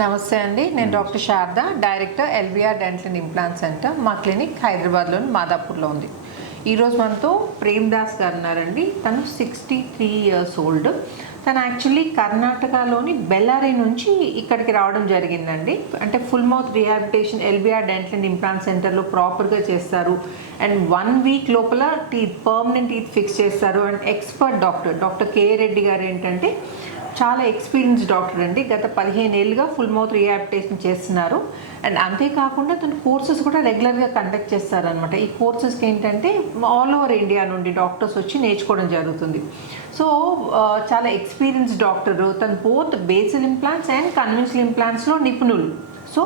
నమస్తే అండి, నేను doctor Sharada, director LBR dental and implant centre. మా క్లినిక్ హైదరాబాద్లోని మాదాపూర్లో ఉంది. ఈరోజు మనతో ప్రేమ్ దాస్ గారు ఉన్నారండి. తను 63 years ఓల్డ్. తను యాక్చువల్లీ కర్ణాటకలోని బెల్లారి నుంచి ఇక్కడికి రావడం జరిగిందండి. అంటే full mouth rehabilitation LBR dental and implant సెంటర్లో ప్రాపర్గా చేస్తారు. అండ్ 1 week లోపల పర్మనెంట్ టీత్ ఫిక్స్ చేస్తారు. అండ్ ఎక్స్పర్ట్ డాక్టర్ కే రెడ్డి గారు ఏంటంటే చాలా ఎక్స్పీరియన్స్ డాక్టర్ అండి. గత 15 ఏళ్ళుగా ఫుల్ మౌత్ రీహాబిలిటేషన్ చేస్తున్నారు. అండ్ అంతేకాకుండా తను కోర్సెస్ కూడా రెగ్యులర్గా కండక్ట్ చేస్తారనమాట. ఈ కోర్సెస్కి ఏంటంటే ఆల్ ఓవర్ ఇండియా నుండి డాక్టర్స్ వచ్చి నేర్చుకోవడం జరుగుతుంది. సో చాలా ఎక్స్పీరియన్స్ డాక్టరు. తను both basal implants and conventional ఇంప్లాంట్స్లో నిపుణులు. సో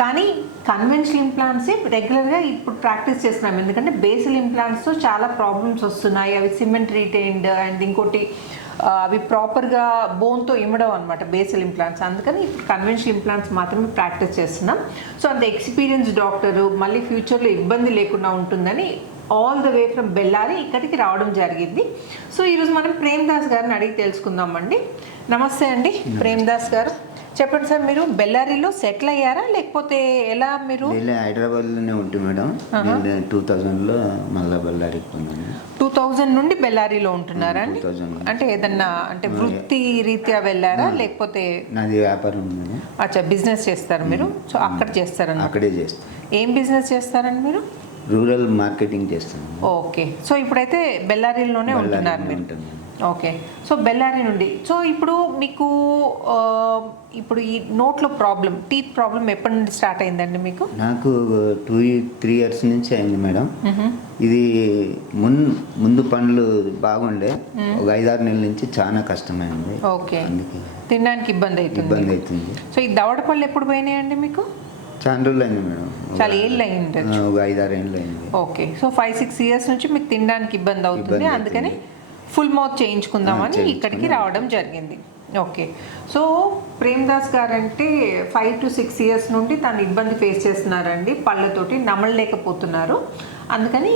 కానీ కన్వెన్షనల్ ఇంప్లాంట్సే రెగ్యులర్గా ఇప్పుడు ప్రాక్టీస్ చేస్తున్నాం. ఎందుకంటే బేసిల్ ఇంప్లాంట్స్తో చాలా ప్రాబ్లమ్స్ వస్తున్నాయి. అవి సిమెంట్ రీటైన్డ్ అండ్ ఇంకోటి అవి ప్రాపర్గా బోన్తో ఇమ్మడం అనమాట బేసిల్ ఇంప్లాంట్స్. అందుకని ఇప్పుడు కన్వెన్షనల్ ఇంప్లాంట్స్ మాత్రమే ప్రాక్టీస్ చేస్తున్నాం. సో అంత ఎక్స్పీరియన్స్ డాక్టరు మళ్ళీ ఫ్యూచర్లో ఇబ్బంది లేకుండా ఉంటుందని all the way from Bellary ఇక్కడికి రావడం జరిగింది. సో ఈరోజు మనం ప్రేమ్ దాస్ గారిని అడిగి తెలుసుకుందామండి. నమస్తే అండి ప్రేమ్ దాస్ గారు, చెప్పండి సార్, మీరు బెల్లారిలో సెటిల్ అయ్యారా లేకపోతే ఎలా? మీరు హైదరాబాద్లోనే ఉంటుంది మేడం. 2000లో మళ్ళీ బెల్లారికి పోయినాను. 2000 నుండి బెల్లారిలో ఉంటున్నారా అండి? అంటే ఏదన్నా అంటే వృత్తి రీత్యా వెళ్ళారా లేకపోతే? నాది వ్యాపారం ఉంది. అచ్చా, బిజినెస్ చేస్తారు మీరు. సో అక్కడ చేస్తారని? అక్కడే చేస్తాను. ఏం బిజినెస్ చేస్తారండి మీరు? రూరల్ మార్కెటింగ్ చేస్తాను. ఓకే, సో ఇప్పుడైతే బెల్లారిలోనే ఉంటున్నారు మీరు. ఓకే, సో బెల్లారి నుండి. సో ఇప్పుడు మీకు ఇప్పుడు ఈ నోట్లో ప్రాబ్లం, టీత్ ప్రాబ్లం ఎప్పటి నుండి స్టార్ట్ అయిందండి మీకు? నాకు 2-3 years నుంచి అయింది మేడం. ఇది ముందు పండ్లు బాగుండే, ఒక 5-6 నెలల నుంచి చాలా కష్టమైంది. ఓకే, తినడానికి ఇబ్బంది అవుతుంది. సో ఈ దవడ పళ్ళు ఎప్పుడు పోయినాయండి మీకు? చాలా రోజులు అయింది మేడం. చాలా ఏళ్ళు అయింది, ఒక 5-6 ఏళ్ళు అయింది. ఓకే, సో 5-6 years నుంచి మీకు తినడానికి ఇబ్బంది అవుతుంది. అందుకని ఫుల్ మౌత్ చేయించుకుందామని ఇక్కడికి రావడం జరిగింది. ఓకే, సో ప్రేమ్ దాస్ గారు అంటే 5 to 6 years నుండి తను ఇబ్బంది ఫేస్ చేస్తున్నారండి. పళ్ళతోటి నమలలేకపోతున్నారు. అందుకని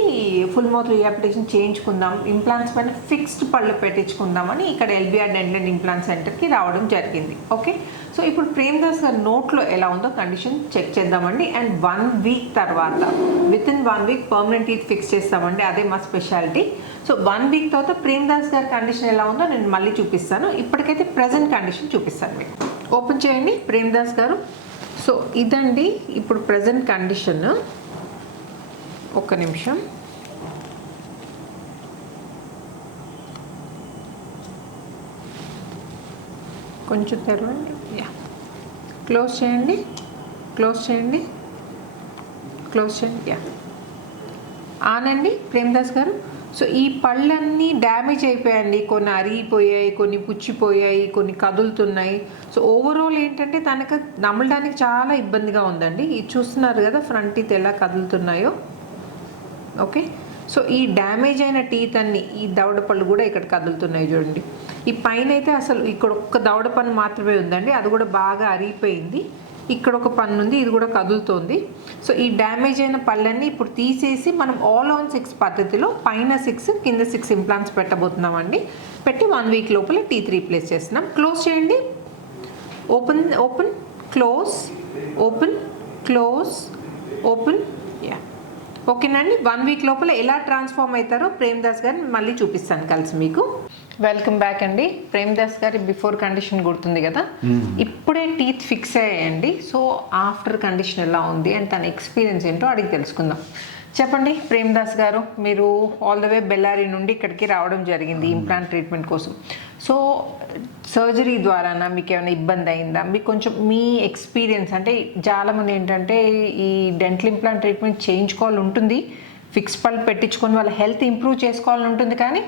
ఫుల్ మౌత్ రీహాబిలిటేషన్ చేయించుకుందాం, ఇంప్లాంట్స్ పైన ఫిక్స్డ్ పళ్ళు పెట్టించుకుందామని ఇక్కడ ఎల్బిఆర్ డెంటల్ అండ్ ఇంప్లాంట్ సెంటర్కి రావడం జరిగింది. ఓకే, సో ఇప్పుడు ప్రేమ్ దాస్ గారి నోట్లో ఎలా ఉందో కండిషన్ చెక్ చేద్దామండి. అండ్ 1 week తర్వాత within 1 week permanent teeth fix చేస్తామండి. అదే మా స్పెషాలిటీ. సో 1 week తర్వాత ప్రేమ్ దాస్ గారి కండిషన్ ఎలా ఉందో నేను మళ్ళీ చూపిస్తాను. ఇప్పటికైతే ప్రజెంట్ కండిషన్ చూపిస్తాను మీకు. ఓపెన్ చేయండి ప్రేమ్ దాస్ గారు. సో ఇదండి ఇప్పుడు ప్రజెంట్ కండిషన్. ఒక్క నిమిషం. కొంచెం తెరవండి. యా, క్లోజ్ చేయండి. యా, ఆనండి ప్రేమ్ దాస్ గారు. సో ఈ పళ్ళన్నీ డ్యామేజ్ అయిపోయాయండి. కొన్ని అరిగిపోయాయి, కొన్ని పుచ్చిపోయాయి, కొన్ని కదులుతున్నాయి. సో ఓవరాల్ ఏంటంటే తనకు నమలడానికి చాలా ఇబ్బందిగా ఉందండి. ఇది చూస్తున్నారు కదా ఫ్రంట్ టీత్ ఎలా కదులుతున్నాయో. ఓకే, సో ఈ డ్యామేజ్ అయిన టీత్ అన్ని, ఈ దవడ పళ్ళు కూడా ఇక్కడ కదులుతున్నాయి చూడండి. ఈ పైన అయితే అసలు ఇక్కడ ఒక్క దవడ పన్ను మాత్రమే ఉందండి, అది కూడా బాగా అరిగిపోయింది. ఇక్కడ ఒక పన్ను ఉంది, ఇది కూడా కదులుతోంది. సో ఈ డ్యామేజ్ అయిన పళ్ళన్నీ ఇప్పుడు తీసేసి మనం ఆల్ ఆన్ 6 పద్ధతిలో పైన 6 కింద 6 ఇంప్లాంట్స్ పెట్టబోతున్నామండి. పెట్టి 1 week లోపల టీత్ రీప్లేస్ చేస్తున్నాం. క్లోజ్ చేయండి. Open close. యా, ఓకేనండి. 1 week లోపల ఎలా ట్రాన్స్ఫార్మ్ అవుతారో ప్రేమ్ దాస్ గారిని మళ్ళీ చూపిస్తాను కలిసి మీకు. వెల్కమ్ బ్యాక్ అండి. ప్రేమ్ దాస్ గారి బిఫోర్ కండిషన్ గుర్తుంది కదా, ఇప్పుడే టీత్ ఫిక్స్ అయ్యాయండి. సో ఆఫ్టర్ కండిషన్ ఎలా ఉంది అండ్ తన ఎక్స్పీరియన్స్ ఏంటో అడిగి తెలుసుకుందాం. చెప్పండి ప్రేమ్ దాస్ గారు, మీరు ఆల్ ద వే బెల్లారి నుండి ఇక్కడికి రావడం జరిగింది ఇంప్లాంట్ ట్రీట్మెంట్ కోసం. సో సర్జరీ ద్వారానా మీకు ఏమైనా ఇబ్బంది అయిందా? మీకు కొంచెం మీ ఎక్స్పీరియన్స్ అంటే చాలామంది ఏంటంటే ఈ డెంటల్ ఇంప్లాంట్ ట్రీట్మెంట్ చేయించుకోవాలి ఉంటుంది, ఫిక్స్ పళ్ళు పెట్టించుకొని వాళ్ళ హెల్త్ ఇంప్రూవ్ చేసుకోవాలని ఉంటుంది, కానీ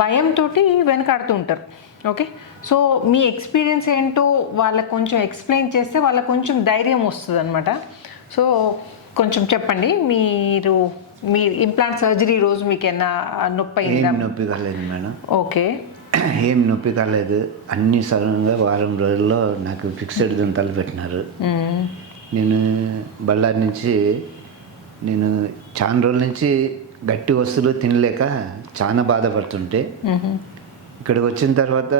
భయంతో వెనకాడుతూ ఉంటారు. ఓకే, సో మీ ఎక్స్పీరియన్స్ ఏంటో వాళ్ళకు కొంచెం ఎక్స్ప్లెయిన్ చేస్తే వాళ్ళకు కొంచెం ధైర్యం వస్తుంది అనమాట. సో కొంచెం చెప్పండి. మీ ఇంప్లాంట్ సర్జరీ రోజు మీకు ఏమైనా నొప్పి అయిందా? నొప్పి కాలేదు మేడం. ఓకే, ఏం నొప్పి కాలేదు. అన్ని సడన్గా వారం రోజుల్లో నాకు ఫిక్స్డ్ దంతాలు పెట్టినారు. నేను బళ్ళారి నుంచి చాలా రోజుల నుంచి గట్టి వస్తువులు తినలేక చాలా బాధపడుతుంటే ఇక్కడికి వచ్చిన తర్వాత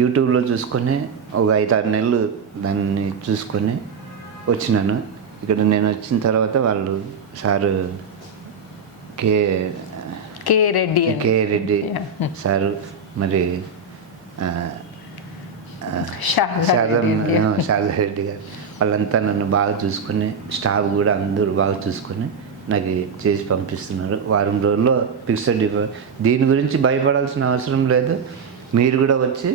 యూట్యూబ్లో చూసుకొని ఒక 5-6 నెలలు దాన్ని చూసుకొని వచ్చినాను. ఇక్కడ నేను వచ్చిన తర్వాత వాళ్ళు సారు కే రెడ్డి సారు మరి శారదారెడ్డి గారు వాళ్ళంతా నన్ను బాగా చూసుకొని స్టాఫ్ కూడా అందరూ బాగా చూసుకొని నాకు చేసి పంపిస్తున్నారు. వారం రోజుల్లో ఫిక్స్డ్ డిపాజిట్. దీని గురించి భయపడాల్సిన అవసరం లేదు. మీరు కూడా వచ్చి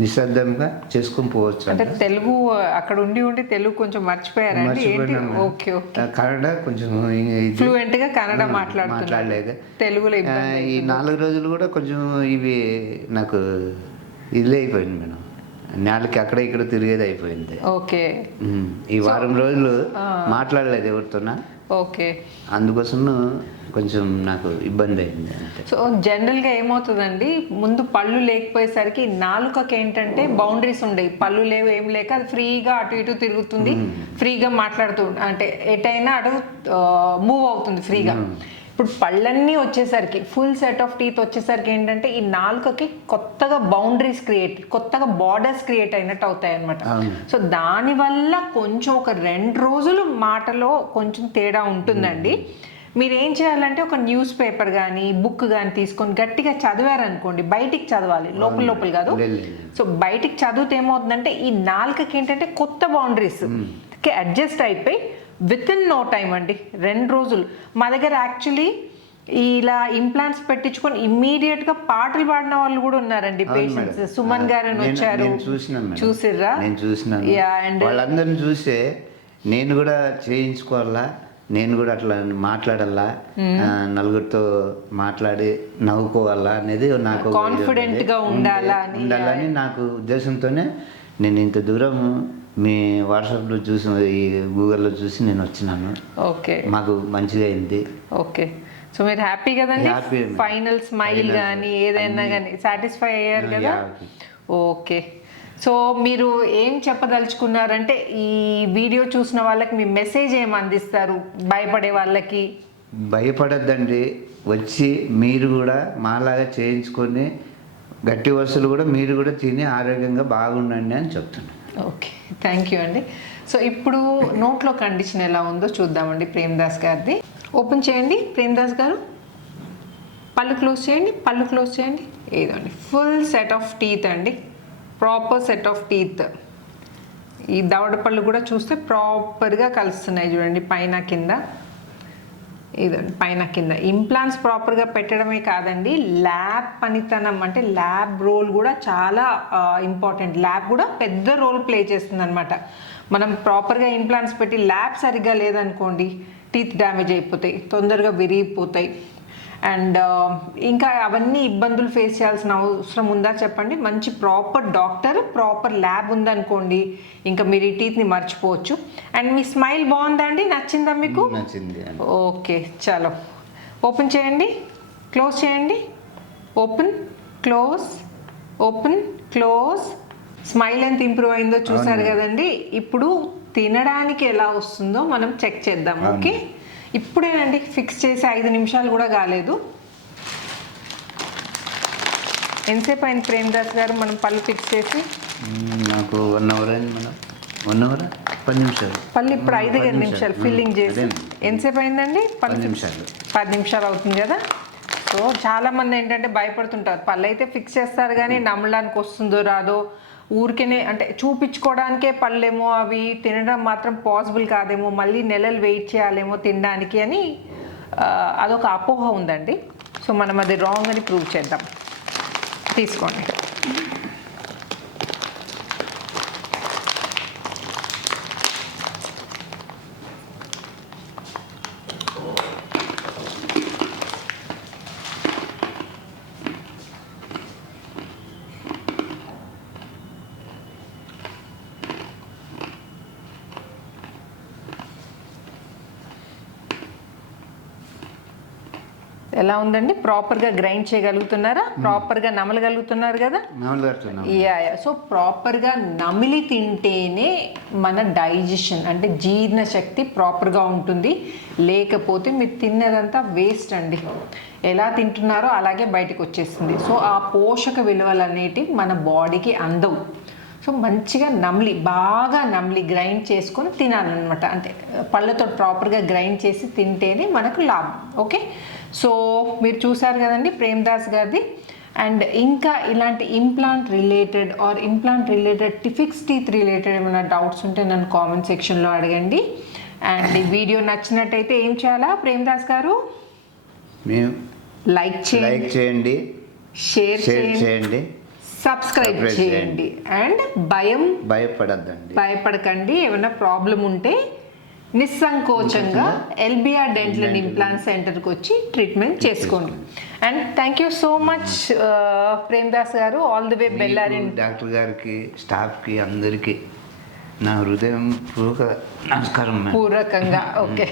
నిశ్శబ్దంగా చేసుకొని పోవచ్చు. అంటే తెలుగు అక్కడ ఉండి తెలుగు కొంచెం మర్చిపోయారండి? Okay okay. కన్నడ కొంచెం ఫ్లూయెంట్ గా కన్నడ మాట్లాడలేదు. తెలుగులో ఈ 4 రోజులు కూడా కొంచెం ఇవి నాకు ఇదే అయిపోయింది మేడం. నాలుగు అక్కడ ఇక్కడ తిరిగేది అయిపోయింది. ఓకే. ఈ వారం రోజులు మాట్లాడలేదు ఎవరితోనా. ఓకే. అందుకోసం కొంచెం నాకు ఇబ్బంది అయింది అంతే. సో జనరల్గా ఏమవుతుందండి, ముందు పళ్ళు లేకపోయేసరికి నాలుకకి ఏంటంటే బౌండరీస్ ఉండేవి. పళ్ళు లేవు, ఏం లేక అది ఫ్రీగా అటు ఇటు తిరుగుతుంది, ఫ్రీగా మాట్లాడుతూ అంటే ఎటైనా అటు మూవ్ అవుతుంది ఫ్రీగా. ఇప్పుడు పళ్ళన్నీ వచ్చేసరికి ఫుల్ సెట్ ఆఫ్ టీత్ వచ్చేసరికి ఏంటంటే ఈ నాలుకకి కొత్తగా బౌండరీస్ కొత్తగా బార్డర్స్ క్రియేట్ అయినట్టు అవుతాయి అనమాట. సో దానివల్ల కొంచెం ఒక 2 రోజులు మాటలో కొంచెం తేడా ఉంటుందండి. మీరు ఏం చేయాలంటే ఒక న్యూస్ పేపర్ కానీ బుక్ కానీ తీసుకొని గట్టిగా చదివారనుకోండి, బయటికి చదవాలి, లోపల కాదు. సో బయటికి చదివితే ఏమవుతుందంటే ఈ నాలుకకి ఏంటంటే కొత్త బౌండరీస్కి అడ్జస్ట్ అయిపోయి విత్ ఇన్ నో టైం అండి, 2 రోజులు. మా దగ్గర యాక్చువల్లీ ఇలా ఇంప్లాంట్స్ పెట్టించుకొని ఇమ్మీడియట్ గా పాటలు పాడిన వాళ్ళు కూడా ఉన్నారండి పేషెంట్స్. సుమన్ గారు అని వచ్చారు, చూసిర్రా? నేను చూసినాను. వాళ్ళందరిని చూసే నేను కూడా చేయించుకోవాలా, నేను కూడా అట్లా మాట్లాడాలా, నలుగురితో మాట్లాడి నవ్వుకోవాలా అనేది నాకు కాన్ఫిడెంట్ గా ఉండాలని నాకు ఉద్దేశంతోనే నేను ఇంత దూరం మీ వాట్సాప్లో చూసి ఈ గూగుల్లో చూసి నేను వచ్చినాను. ఓకే, మాకు మంచిగా అయింది. ఓకే. సో మీరు హ్యాపీ కదండి? ఫైనల్ స్మైల్ కానీ ఏదైనా కానీ సాటిస్ఫై అయ్యారు కదా? ఓకే. సో మీరు ఏం చెప్పదలుచుకున్నారంటే ఈ వీడియో చూసిన వాళ్ళకి మీ మెసేజ్ ఏం అందిస్తారు? భయపడే వాళ్ళకి భయపడద్దండి, వచ్చి మీరు కూడా మాలాగా చేయించుకొని గట్టి వస్తువులు కూడా మీరు కూడా తిని ఆరోగ్యంగా బాగుండండి అని చెప్తున్నాను. ఓకే, థ్యాంక్ యూ అండి. సో ఇప్పుడు నోట్లో కండిషన్ ఎలా ఉందో చూద్దామండి ప్రేమ్దాస్ గారిది. ఓపెన్ చేయండి ప్రేమ్దాస్ గారు, పళ్ళు క్లోజ్ చేయండి. ఏదండి ఫుల్ సెట్ ఆఫ్ టీత్ అండి, ప్రాపర్ సెట్ ఆఫ్ టీత్. ఈ దవడ పళ్ళు కూడా చూస్తే ప్రాపర్గా కలుస్తున్నాయి చూడండి, పైన కింద. ఇదండి పైన కింద. ఇంప్లాంట్స్ ప్రాపర్గా పెట్టడమే కాదండి, ల్యాబ్ పనితనం అంటే ల్యాబ్ రోల్ కూడా చాలా ఇంపార్టెంట్. ల్యాబ్ కూడా పెద్ద రోల్ ప్లే చేస్తుంది అనమాట. మనం ప్రాపర్గా ఇంప్లాంట్స్ పెట్టి ల్యాబ్ సరిగ్గా లేదనుకోండి, టీత్ డ్యామేజ్ అయిపోతాయి, తొందరగా విరిగిపోతాయి. అండ్ ఇంకా అవన్నీ ఇబ్బందులు ఫేస్ చేయాల్సిన అవసరం ఉందా చెప్పండి? మంచి ప్రాపర్ డాక్టర్, ప్రాపర్ ల్యాబ్ ఉందనుకోండి, ఇంకా మీరు ఈ టీత్ని మర్చిపోవచ్చు. అండ్ మీ స్మైల్ బాగుందా అండి? నచ్చిందా మీకు? నచ్చింది. ఓకే, చలో ఓపెన్ చేయండి, క్లోజ్ చేయండి. Open close. స్మైల్ ఎంత ఇంప్రూవ్ అయిందో చూసారు కదండి. ఇప్పుడు తినడానికి ఎలా వస్తుందో మనం చెక్ చేద్దాం. ఓకే, ఇప్పుడేనండి ఫిక్స్ చేసి 5 నిమిషాలు కూడా కాలేదు. ఎంతసేపు అయింది ప్రేమ్దాస్ గారు మనం పళ్ళు ఫిక్స్ చేసి? నాకు 1 అవర్ అయింది మేడం. 1 అవర్ 10 నిమిషాలు. పళ్ళు ఇప్పుడు 5 నిమిషాలు ఫిల్లింగ్ చేసి ఎంతసేపు అయిందండి? 10 నిమిషాలు. 10 నిమిషాలు అవుతుంది కదా. సో చాలామంది ఏంటంటే భయపడుతుంటారు, పళ్ళు అయితే ఫిక్స్ చేస్తారు కానీ నమ్మడానికి వస్తుందో రాదో, ఊరికేనే అంటే చూపించుకోవడానికే పళ్ళేమో, అవి తినడం మాత్రం పాసిబుల్ కాదేమో, మళ్ళీ నెలలు వెయిట్ చేయాలేమో తినడానికి అని అదొక అపోహ ఉందండి. సో మనం అది రాంగ్ అని ప్రూవ్ చేద్దాం. తీసుకోండి. ఎలా ఉందండి? ప్రాపర్గా గ్రైండ్ చేయగలుగుతున్నారా? ప్రాపర్గా నమలగలుగుతున్నారు కదా? యా. సో ప్రాపర్గా నమిలి తింటేనే మన డైజెషన్ అంటే జీర్ణ శక్తి ప్రాపర్గా ఉంటుంది. లేకపోతే మీరు తిన్నదంతా వేస్ట్ అండి. ఎలా తింటున్నారో అలాగే బయటకు వచ్చేస్తుంది. సో ఆ పోషక విలువలు అనేటివి మన బాడీకి అందవు. సో మంచిగా నమిలి, బాగా నమిలి గ్రైండ్ చేసుకొని తినాలన్నమాట. అంటే పళ్ళతో ప్రాపర్గా గ్రైండ్ చేసి తింటేనే మనకు లాభం. ఓకే, సో మీరు చూసారు కదండి ప్రేమ్దాస్ గారిది. అండ్ ఇంకా ఇలాంటి ఇంప్లాంట్ రిలేటెడ్ టిఫిక్స్ టీత్ రిలేటెడ్ ఏమైనా డౌట్స్ ఉంటే నన్ను కామెంట్ సెక్షన్లో అడగండి. అండ్ ఈ వీడియో నచ్చినట్టయితే ఏం చేయాలా ప్రేమ్దాస్ గారు? మేము లైక్ చేయండి, షేర్ చేయండి, సబ్స్క్రైబ్ చేయండి. అండ్ భయపడకండి. ఏమైనా ప్రాబ్లం ఉంటే నిస్సంకోచంగా ఎల్బిఆర్ డెంటల్ అండ్ ఇంప్లాంట్ సెంటర్కి వచ్చి ట్రీట్మెంట్ చేసుకోండి. And thank you so much Premdas గారు. All the way Bellary. Doctor గారికి, స్టాఫ్కి, అందరికీ నా హృదయం పూర్వక నమస్కారం. పూర్వకంగా ఓకే.